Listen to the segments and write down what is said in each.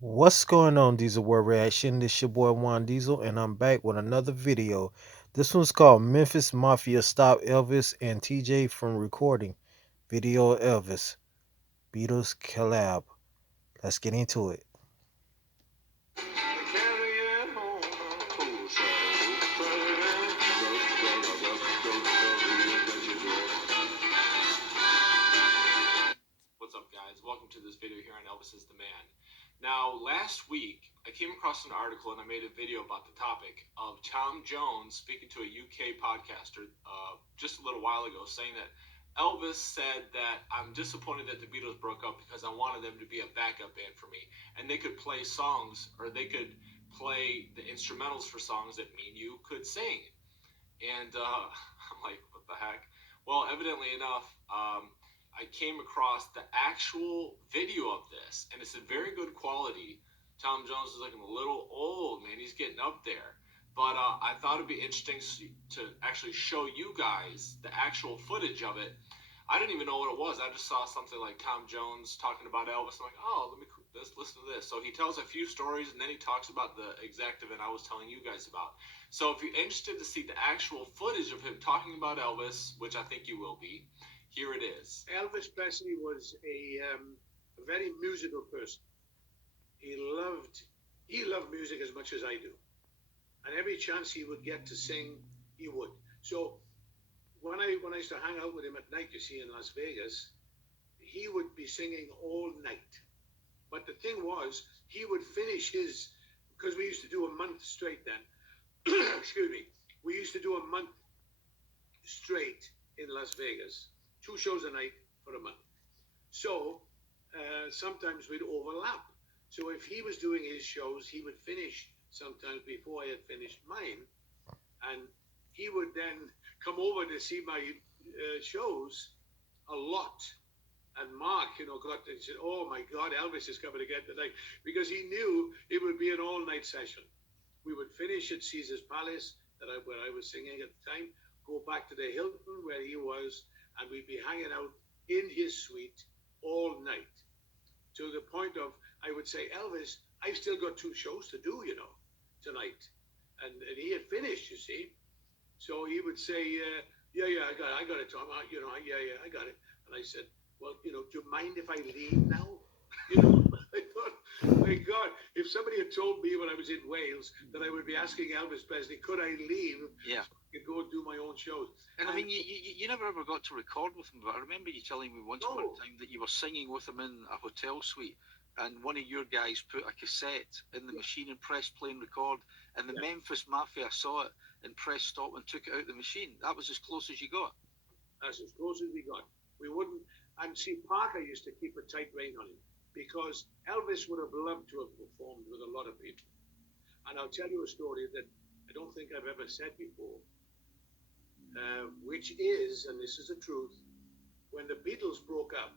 What's going on, Diesel World Reaction? This your boy Juan Diesel, and I'm back with another video. This one's called Memphis Mafia Stop Elvis and TJ from Recording. Video of Elvis. Beatles collab. Let's get into it. What's up, guys? Welcome to this video here on Elvis is the Man. Now, last week, I came across an article and I made a video about the topic of Tom Jones speaking to a UK podcaster just a little while ago, saying that Elvis said that I'm disappointed that the Beatles broke up because I wanted them to be a backup band for me. And they could play songs, or they could play the instrumentals for songs that me and you could sing. And I'm like, what the heck? Well, evidently enough, I came across the actual video of this, and it's a very good quality. Tom Jones is looking a little old, man. He's getting up there. But I thought it'd be interesting to actually show you guys the actual footage of it. I didn't even know what it was. I just saw something like Tom Jones talking about Elvis. I'm like, oh, let's listen to this. So he tells a few stories, and then he talks about the exact event I was telling you guys about. So if you're interested to see the actual footage of him talking about Elvis, which I think you will be, here it is. Elvis Presley was a very musical person. He loved music as much as I do, and every chance he would get to sing, he would. So when I used to hang out with him at night, you see, in Las Vegas, he would be singing all night. But the thing was, he would finish his, because we used to do a month straight then. Excuse me. We used to do a month straight in Las Vegas, 2 shows a night for a month. So sometimes we'd overlap. So if he was doing his shows, he would finish sometimes before I had finished mine, and he would then come over to see my shows a lot. And Mark, got and said, "Oh my God, Elvis is coming again tonight," because he knew it would be an all-night session. We would finish at Caesar's Palace, where I was singing at the time, go back to the Hilton where he was, and we'd be hanging out in his suite all night. To the point of, I would say, "Elvis, I've still got 2 shows to do, tonight." And he had finished, you see. So he would say, "Yeah, I got it, Tom. Yeah, I got it." And I said, "Well, do you mind if I leave now?" I thought, my God, if somebody had told me when I was in Wales that I would be asking Elvis Presley, could I leave Yeah. so I could go and do my own shows? And I mean, you never ever got to record with him, but I remember you telling me once upon a time that you were singing with him in a hotel suite, and one of your guys put a cassette in the machine and pressed play and record, and the Memphis Mafia saw it and pressed stop and took it out of the machine. That was as close as you got. That's as close as we got. We wouldn't. And see, Parker used to keep a tight rein on him because Elvis would have loved to have performed with a lot of people. And I'll tell you a story that I don't think I've ever said before, which is, and this is the truth, when the Beatles broke up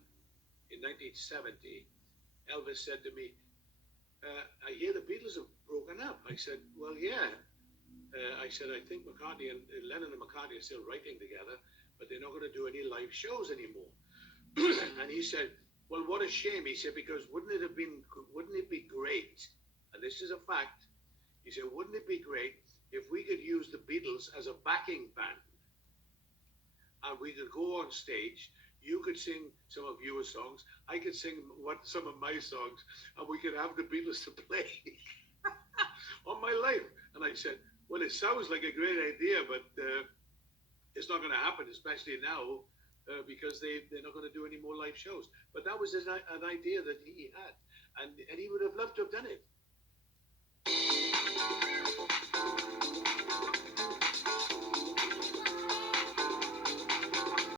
in 1970, Elvis said to me, "I hear the Beatles have broken up." I said, "Well, yeah." I said, "I think McCartney and Lennon and McCartney are still writing together, but they're not going to do any live shows anymore." And he said, "Well, what a shame." He said, "Because wouldn't it be great?" And this is a fact. He said, "Wouldn't it be great if we could use the Beatles as a backing band, and we could go on stage? You could sing some of your songs, I could sing some of my songs, and we could have the Beatles to play on my life." And I said, "Well, it sounds like a great idea, but it's not going to happen, especially now, because they're not going to do any more live shows." But that was an idea that he had, and he would have loved to have done it.